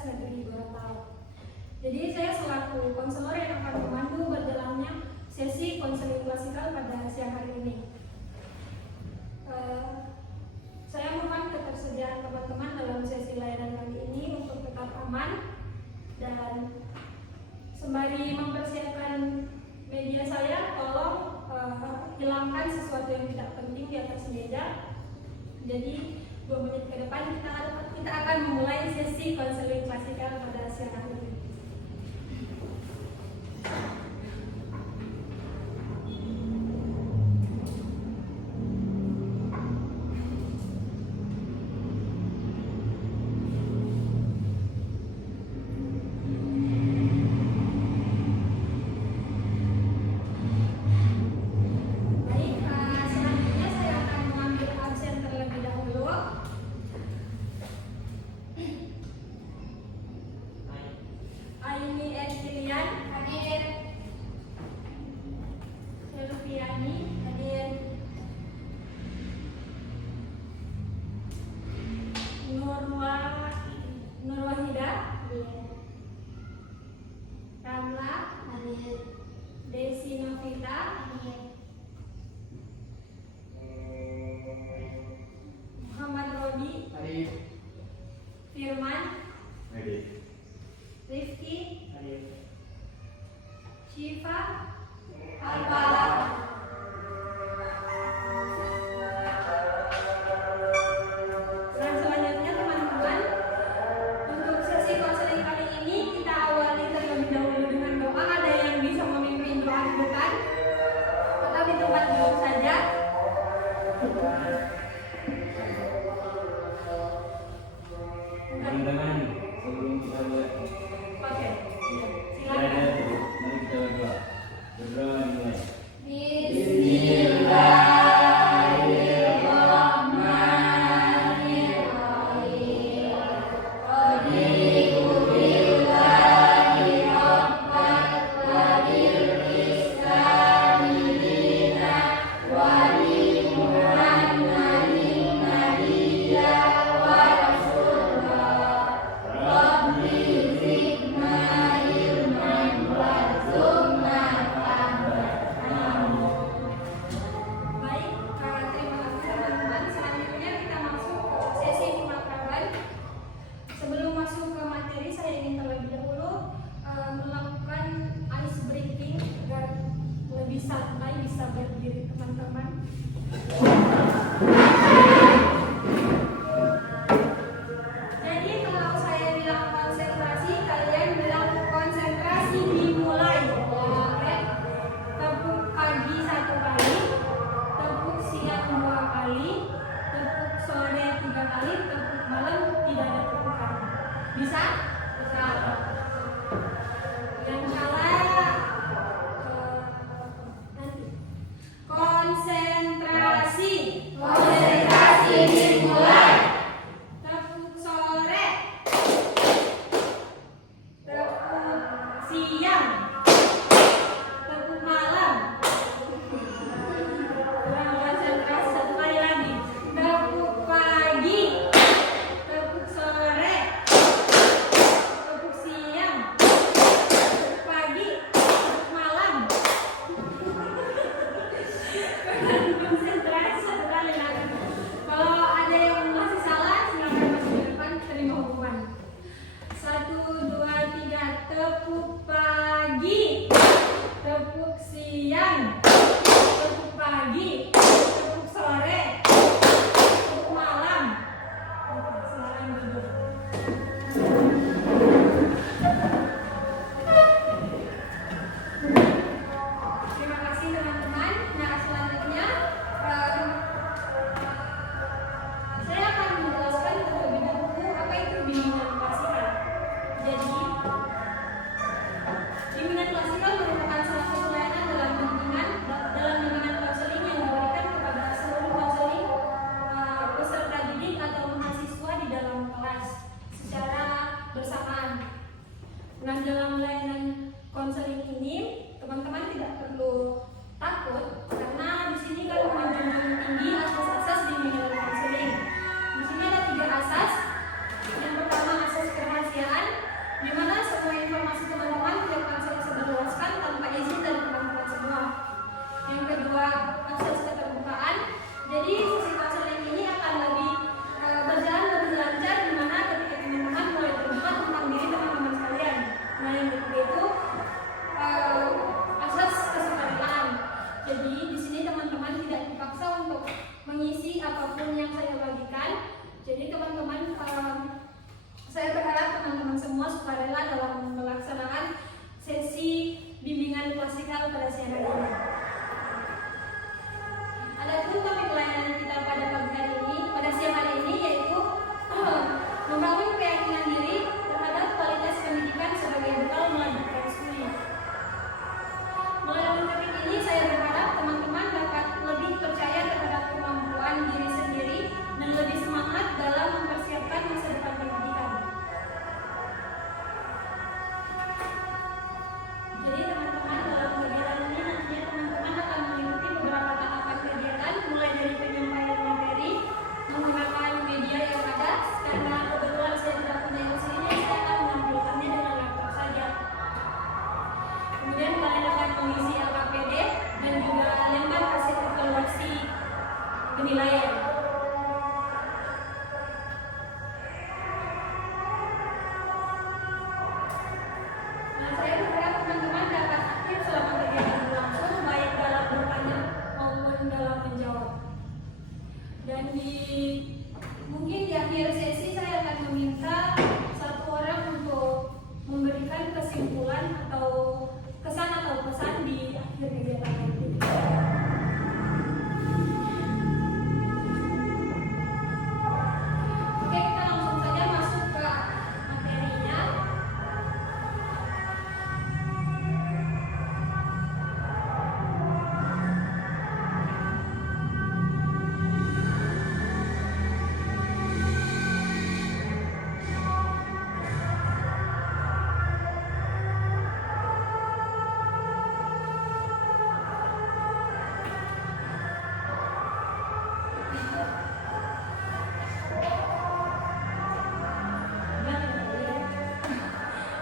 Universitas Negeri Gorontalo. Jadi saya selaku konselor yang akan memandu berjalannya sesi konseling klasikal pada siang hari ini. Saya mohon ketersediaan teman-teman dalam sesi layanan kali ini untuk tetap aman dan sembari mempersiapkan media saya, tolong hilangkan sesuatu yang tidak penting di atas meja. Jadi 2 menit ke depan kita akan memulai sesi konseling klasikal pada siang hari ini.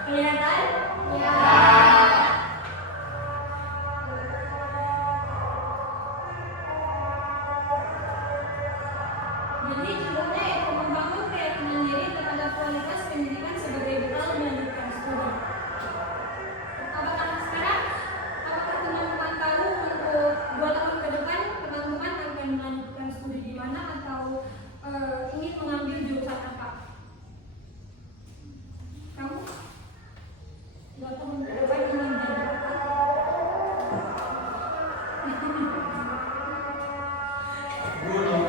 Kelihatan? Ya. Jadi judulnya yaitu membangun keyakinan diri terhadap kualitas pendidikan sebagai bekal melanjutkan studi. Apakah sekarang, apakah teman-teman tahu untuk 2 tahun ke depan teman-teman akan melanjutkan studi di mana atau ingin mengambil jurusan apa? Kamu? 2 tahun ke depan ingin jadi apa? Guru.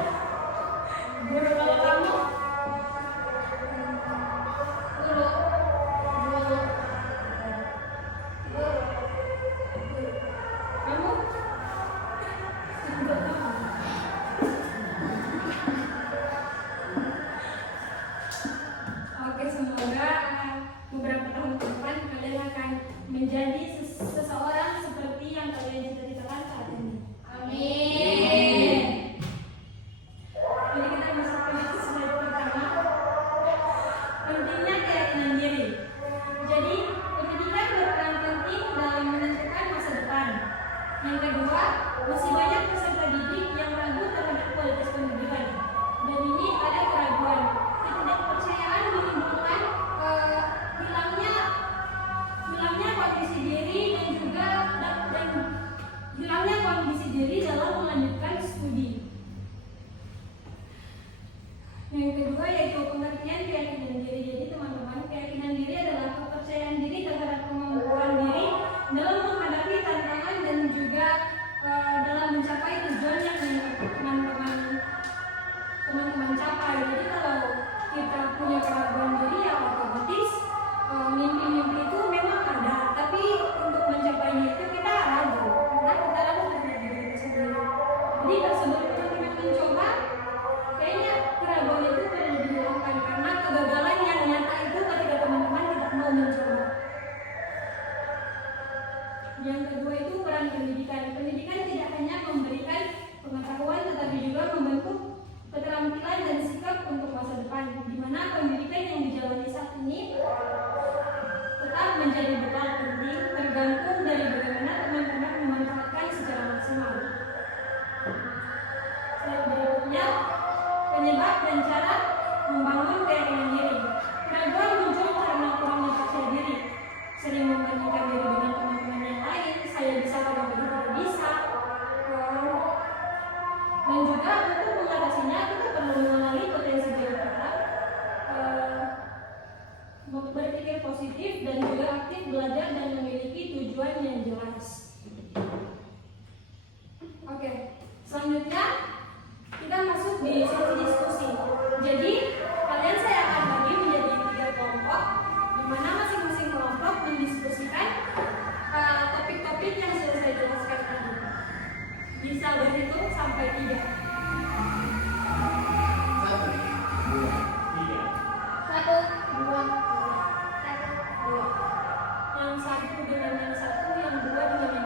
Guru. Kalau kamu? Guru. Kamu? Oke, semoga beberapa tahun ke depan kalian akan menjadi seseorang seperti yang kalian cita-citakan saat ini. Amin. Jadi kita masuk ke slide pertama. Pentingnya keyakinan diri. Jadi pendidikan berperan penting dalam menentukan masa depan. Yang kedua, masih banyak peserta didik yang ragu terhadap kualitas pendidikan. Dan ini ada keraguan. Ketidakpercayaan menimbulkan hilangnya kondisi diri dan juga hilangnya kondisi diri dalam melanjutkan studi. Yang kedua yaitu pengertian keyakinan diri. Jadi teman-teman, keyakinan diri adalah kepercayaan diri terhadap kemampuan diri dalam menghadapi tantangan dan juga dalam mencapai tujuan yang teman-teman capai. Jadi kalau kita punya keraguan diri ya otomatis mimpi-mimpi itu memang ada, tapi untuk mencapainya itu kita ragu karena kita ragu terhadap diri kita sendiri. Jadi sebelum teman-teman mencoba, kayaknya keraguan itu perlu dihilangkan karena kegagalan yang nyata itu ketika teman-teman tidak mau mencoba. Yang kedua itu peran pendidikan. Pendidikan tidak hanya memberikan pengetahuan tetapi juga membentuk keterampilan dan sikap untuk masa depan, di mana pendidikan yang dijalani saat ini tetap menjadi bekal penting tergantung dari bagaimana teman-teman memanfaatkan secara maksimal. Slide berikutnya, penyebab dan cara membangun keyakinan diri. Keraguan muncul karena kurangnya percaya diri, sering membandingkan diri dengan teman-teman yang lain, saya bisa padahal tidak bisa. Dan juga untuk mengatasinya kita perlu mengenali potensi diri kita, berpikir positif dan juga aktif belajar dan memiliki tujuan yang jelas. Oke, selanjutnya kita masuk di sesi diskusi. Jadi kalian saya akan bagi menjadi 3 kelompok, di mana masing-masing kelompok mendiskusikan topik-topik yang sudah saya jelaskan tadi. Bisa berhitung sampai 3. 1, 2, 3. 1, 2, 1, 2. Yang 1 dengan yang 1, yang 2 dengan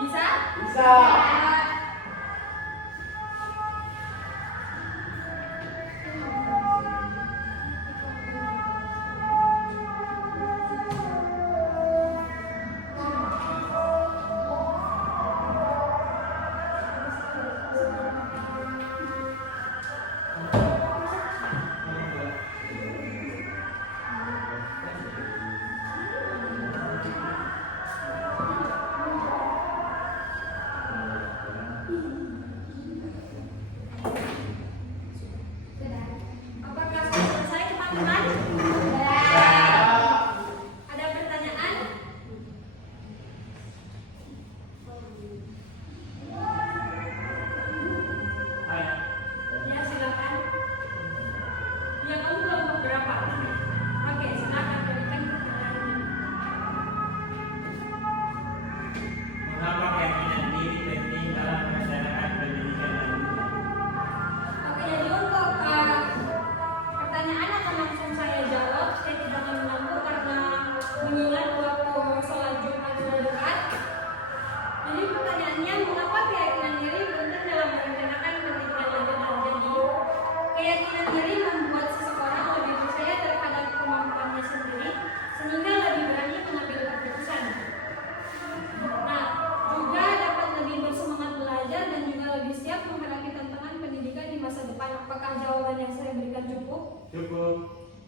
Bisa? Bisa. Apakah sudah selesai teman-teman? Ada pertanyaan? Ya, silakan. Ya, kamu kelompok berapa? Oke, silakan berikan pertanyaannya. Mengapa keyakinan diri penting dalam melaksanakan pendidikan dan Oke, jadi untuk pertanyaan akan langsung saya jawab. Saya tidak akan menambah karena mengingat waktu sholat Jumat sudah dekat. Jadi pertanyaannya, mengapa keyakinan diri penting dalam merencanakan pendidikan lanjutan? Jadi keyakinan diri membuat seseorang lebih percaya terhadap kemampuannya sendiri sehingga lebih berani mengambil keputusan. Nah, juga dapat lebih bersemangat belajar dan juga lebih siap menghadapi tantangan pendidikan di masa depan. Apakah jawaban yang saya berikan cukup? cukup?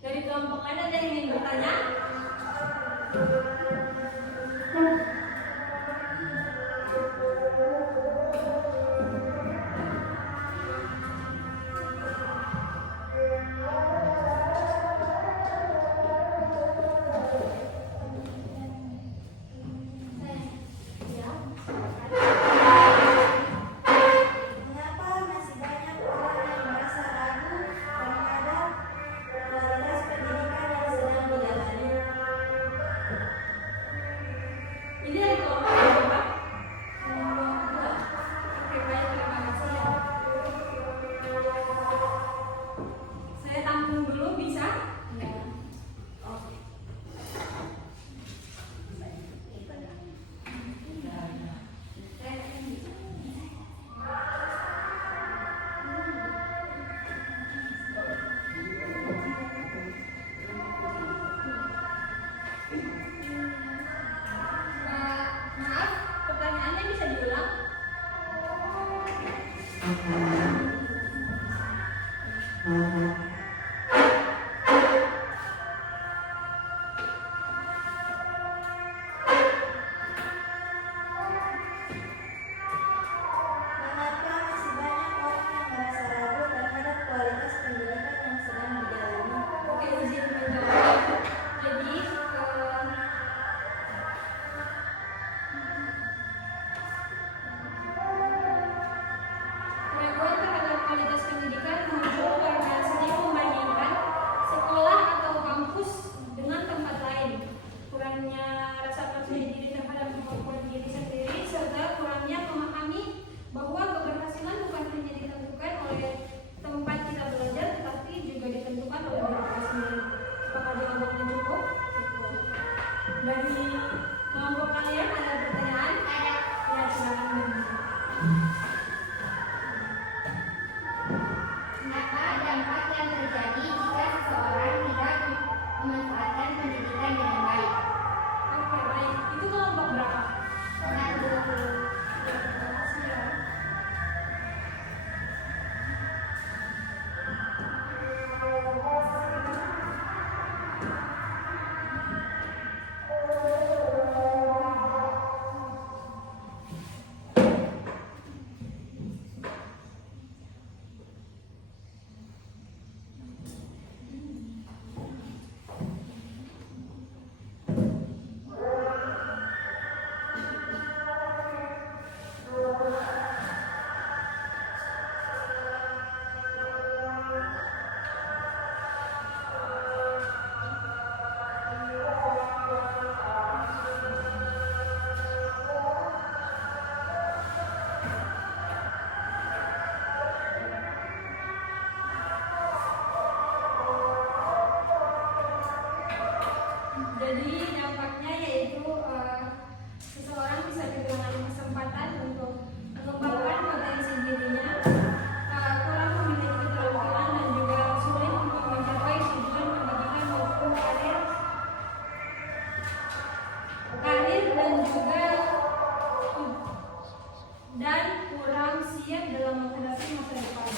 Dari kelompok lain ada yang ingin bertanya? Mengapa masih banyak orang yang merasa ragu terhadap kualitas pendidikan yang sedang dijalani? Ini dari kelompok berapa? Kelompok dua. Oke, baik, terima kasih ya. Saya tampung dulu, bisa? Ya. Oke. Maaf, pertanyaannya bisa diulang? Mengapa masih banyak orang yang merasa ragu terhadap kualitas pendidikan yang sedang dijalani? Oke, izin menjawab. Jadi, keraguan terhadap kualitas pendidikan muncul karena sering membandingkan sekolah atau kampus dengan tempat lain. Kurangnya rasa percaya diri terhadap kemampuan diri sendiri serta kurangnya memahami bahwa keberhasilan bukan hanya ditentukan oleh tempat kita belajar tetapi juga ditentukan oleh diri kita sendiri. Apakah jawabannya cukup? Dari kelompok kalian ada pertanyaan? Ya, silakan menjawab. Apa dampak yang terjadi jika seseorang tidak memanfaatkan pendidikan dengan baik? Oke, baik. Itu kelompok berapa? Satu. Ya, terima kasih ya. juga dan kurang siap dalam menghadapi masa depan.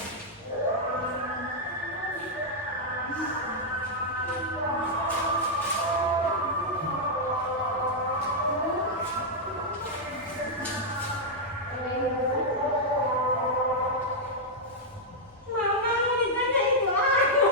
Mama ditanya itu aku.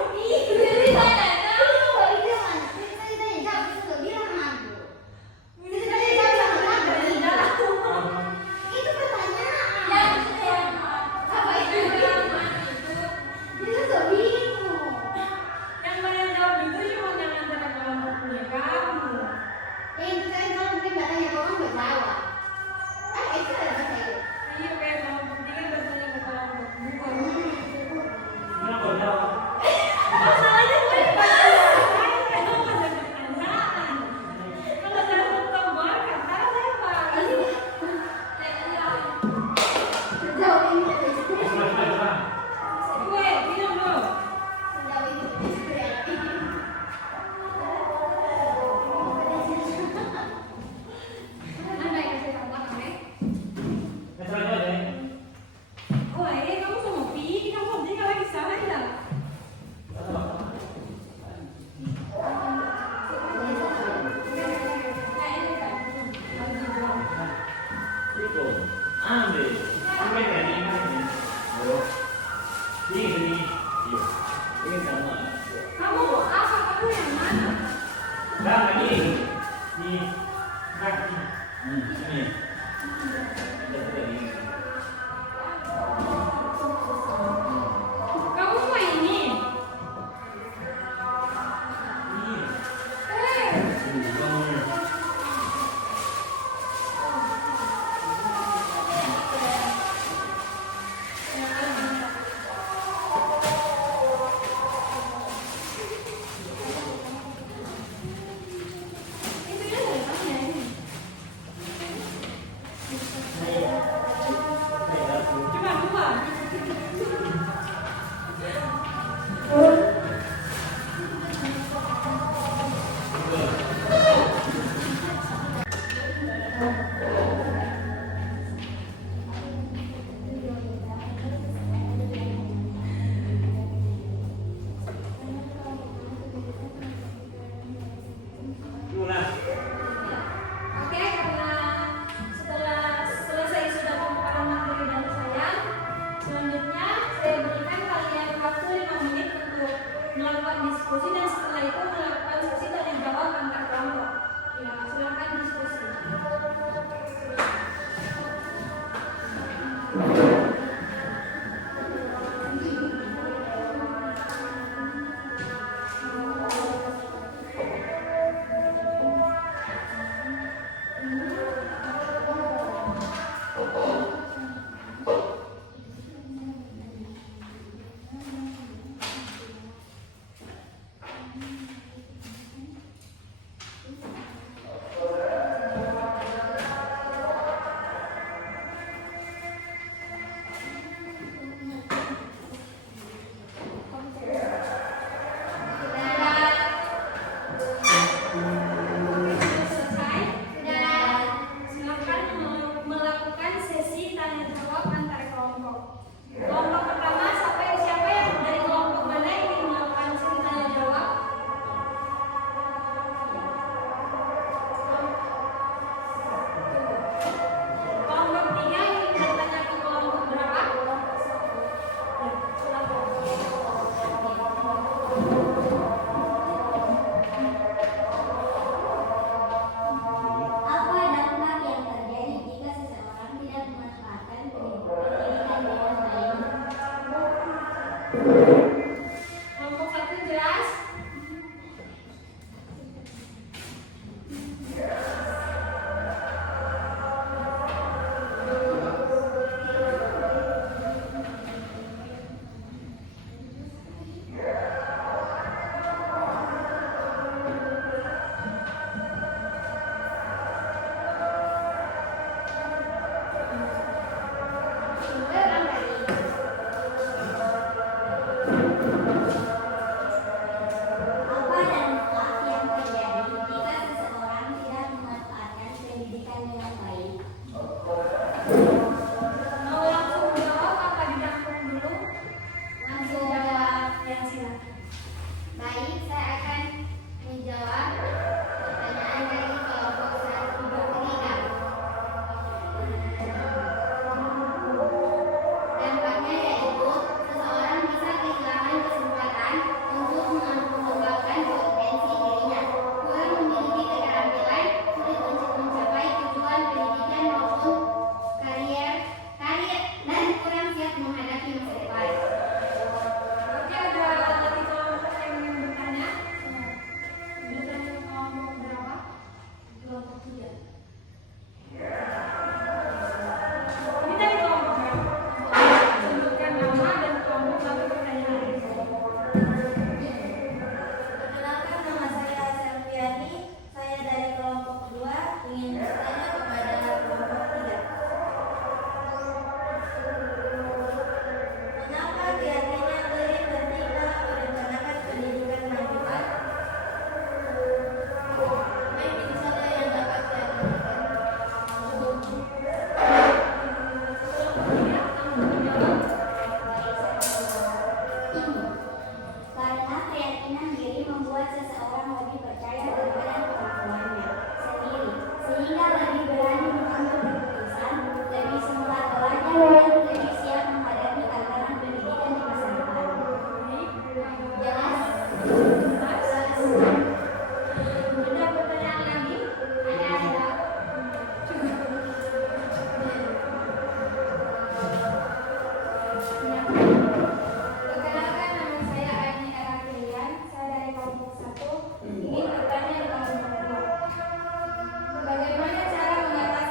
3. Ini dari kelompok kan? Sebutkan nama dan kelompok lalu pertanyaan. Perkenalkan, nama saya Selviani. Saya dari kelompok 2 ingin bertanya kepada kelompok 3. Mengapa keyakinan beri penting dalam merencanakan pendidikan lanjutan? Baik, itu saja yang dapat saya berikan. Karena keyakinan diri membuat seseorang lebih percaya kepada kemampuannya sendiri, sehingga lebih berani mengambil keputusan, lebih semangat belajar, dan lebih siap menghadapi tantangan pendidikan di masa depan. Jelas? Ada pertanyaan lagi? Ada. Perkenalkan, nama saya Aini Erafilian. Saya dari kelompok 1 ingin bertanya di kelompok 2. Bagaimana cara mengatasi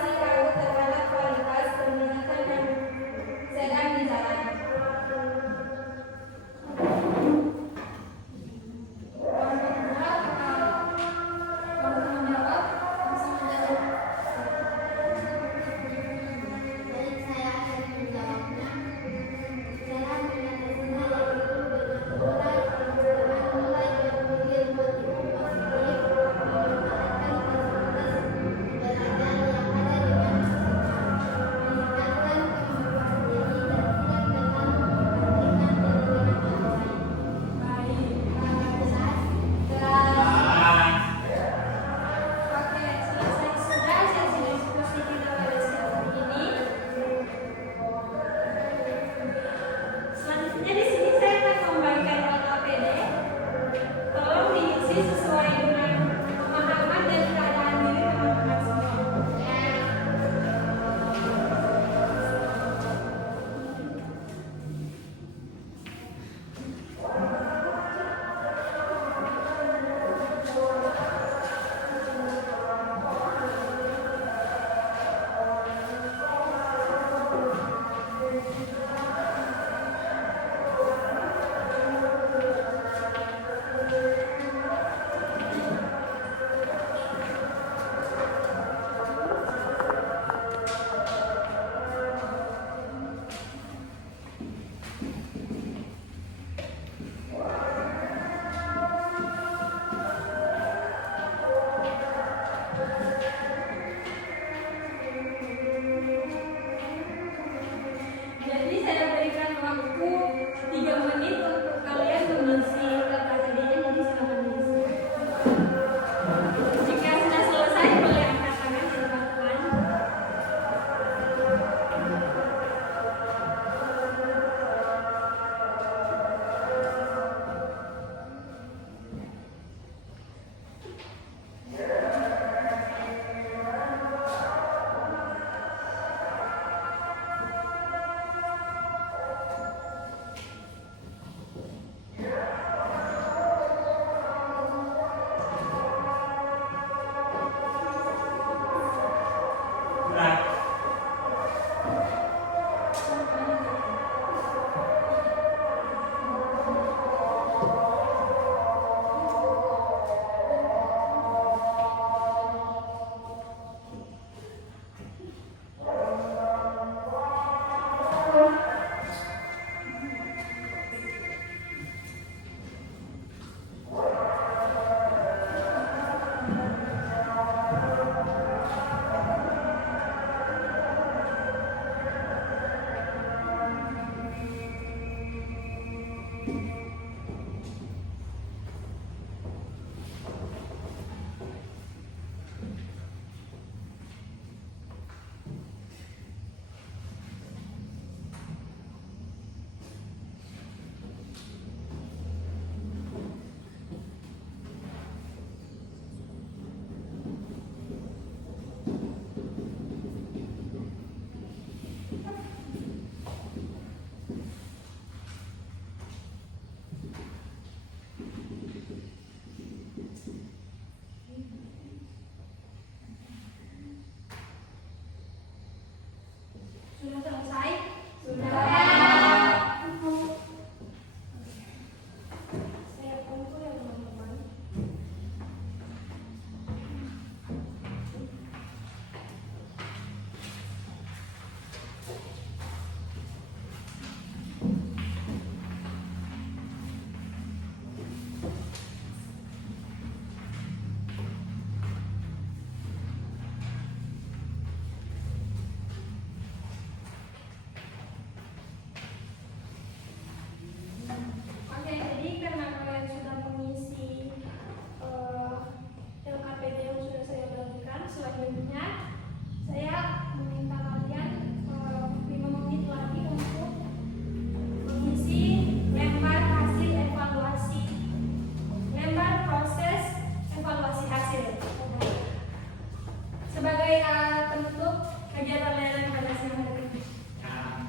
kegiatan layanan pada siang hari ini. Nah,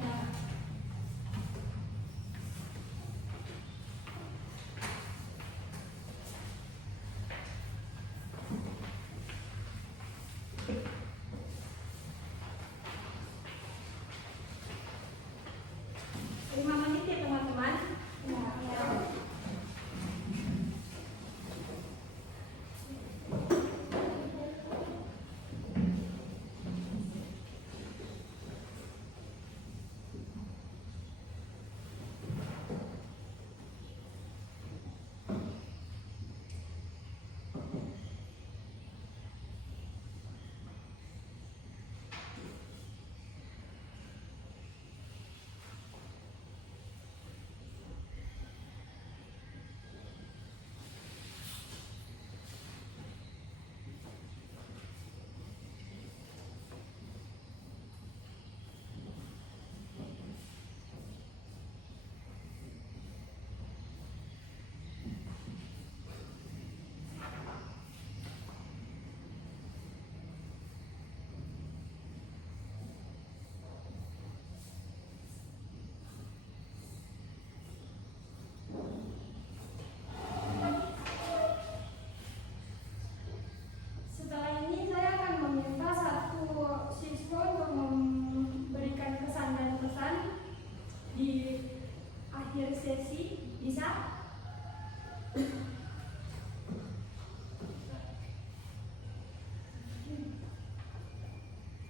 Ya. Lima menit ya teman-teman. Ya. Setelah ini saya akan meminta satu siswa untuk memberikan kesan dan pesan di akhir sesi. Bisa?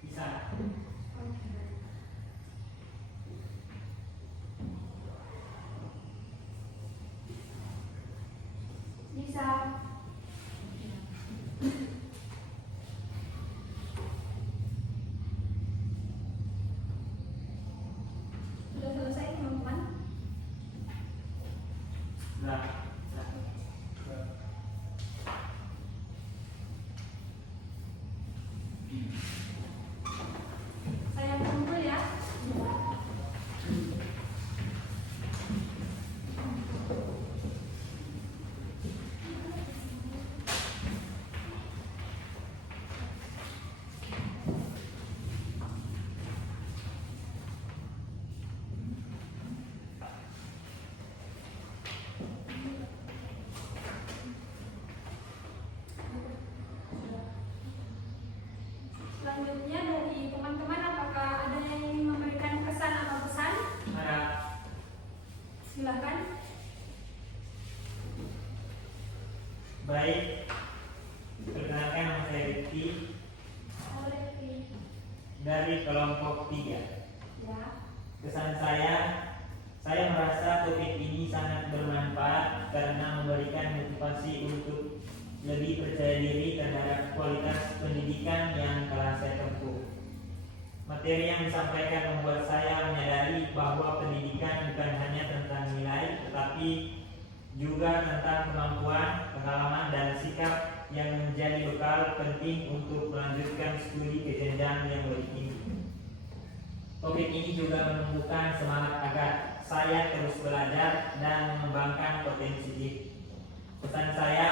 bisa. Bisa. Sudah selesai teman-teman? Nah, Saya kumpul ya. Selanjutnya dari teman-teman, apakah ada yang ingin memberikan kesan atau pesan? ada. Silakan. Baik, perkenalkan nama saya Rifki dari kelompok 3. Ya. Kesan saya merasa topik ini sangat bermanfaat karena memberikan motivasi untuk lebih percaya diri terhadap kualitas pendidikan yang telah saya tempuh. Materi yang disampaikan membuat saya menyadari bahwa pendidikan bukan hanya tentang nilai, tetapi juga tentang kemampuan, pengalaman, dan sikap yang menjadi bekal penting untuk melanjutkan studi ke jenjang yang lebih tinggi. Topik ini juga menumbuhkan semangat agar saya terus belajar dan mengembangkan potensi diri. Pesan saya,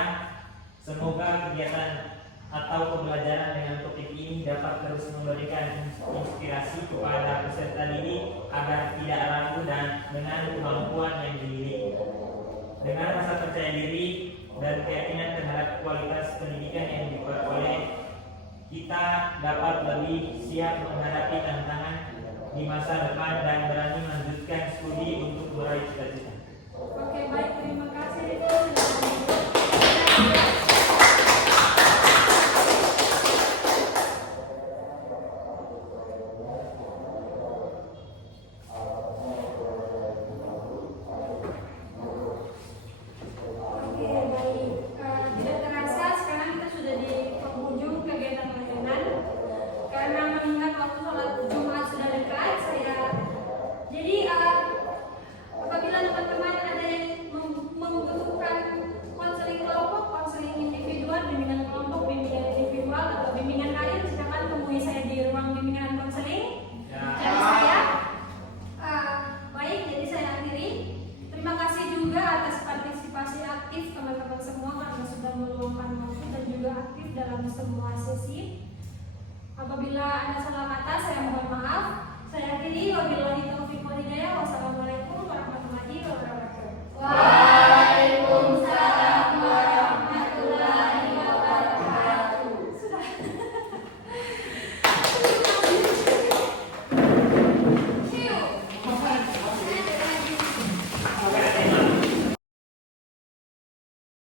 semoga kegiatan atau pembelajaran dengan topik ini dapat terus memberikan inspirasi kepada peserta didik agar tidak ragu dan dengan kemampuan yang dimiliki. Dengan rasa percaya diri dan keyakinan terhadap kualitas pendidikan yang diperoleh, kita dapat lebih siap menghadapi tantangan di masa depan dan berani melanjutkan studi untuk meraih cita-cita. Oke, baik, terima kasih. Oke, baik. Tidak terasa sekarang kita sudah di penghujung kegiatan layanan. Karena mengingat waktu sholat Jumat sudah dekat, jadi apabila teman-teman ada yang Apabila ada salah kata, saya mohon